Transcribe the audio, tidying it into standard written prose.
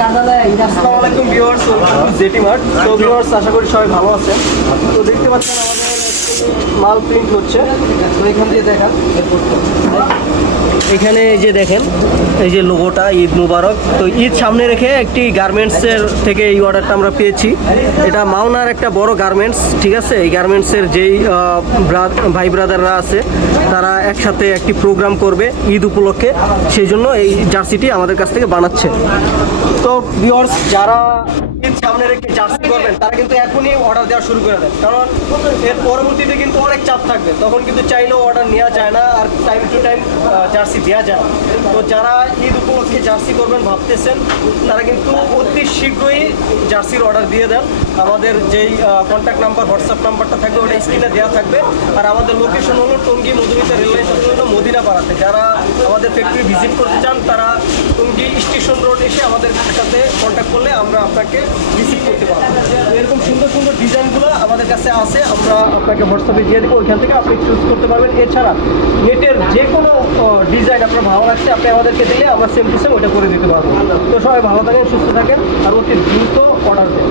আসসালামু আলাইকুম viewers, welcome to jetty mart. তো ভিউয়ার্স, আশা করি সবাই ভালো আছেন। তো দেখতে পাচ্ছেন আমাদের মাল প্রিন্ট হচ্ছে। তো এখান দিয়ে দেখান, এখানে এই যে দেখেন, এই যে লোগোটা ঈদ মুবারক। তো ঈদ সামনে রেখে একটি গার্মেন্টসের থেকে এই অর্ডারটা আমরা পেয়েছি। এটা মাওনার একটা বড় গার্মেন্টস, ঠিক আছে। এই গার্মেন্টসের যেই ভাই ব্রাদাররা আছে, তারা একসাথে একটি প্রোগ্রাম করবে ঈদ উপলক্ষে, সেই জন্য এই জার্সিটি আমাদের কাছ থেকে বানাচ্ছে। তো ভিউয়ার্স, যারা ঈদ সামনে রেখে জার্সি করবেন তারা কিন্তু এখনই অর্ডার দেওয়া শুরু করে দেন, কারণ এর পরবর্তীতে কিন্তু অনেক চাপ থাকবে। তখন কিন্তু চাইলেও অর্ডার নেওয়া যায় না, আর টাইম টু টাইম জার্সি দেওয়া যায়। তো যারা ঈদ উপলক্ষে জার্সি করবেন ভাবতেছেন, তারা কিন্তু অতি শীঘ্রই জার্সির অর্ডার দিয়ে দেন। আমাদের যেই কন্ট্যাক্ট নাম্বার, হোয়াটসঅ্যাপ নাম্বারটা থাকবে, ওটা স্ক্রিনে দেওয়া থাকবে। আর আমাদের লোকেশন হলো টঙ্গী মধুমিতা রেললাইন সংলগ্ন মদিনাপাড়াতে। যারা আমাদের ফ্যাক্টরি ভিজিট করতে চান তারা টঙ্গী স্টেশন রোড এসে আমাদের সাথে কন্ট্যাক্ট করলে আমরা আপনাকে রিসিভ করতে পারবো। এরকম সুন্দর সুন্দর ডিজাইনগুলো আমাদের কাছে আছে, আমরা আপনাকে হোয়াটসঅ্যাপে দিয়ে দেবো। ওইখান থেকে আপনি চুজ করতে পারবেন। এছাড়া নেটের যে কোনো ডিজাইন আপনার ভালো লাগছে, আপনি আমাদেরকে দিলে আমরা সেম টু সেম ওইটা করে দিতে পারবো। তো সবাই ভালো থাকেন, সুস্থ থাকেন, আর অতি দ্রুত অর্ডার দেন।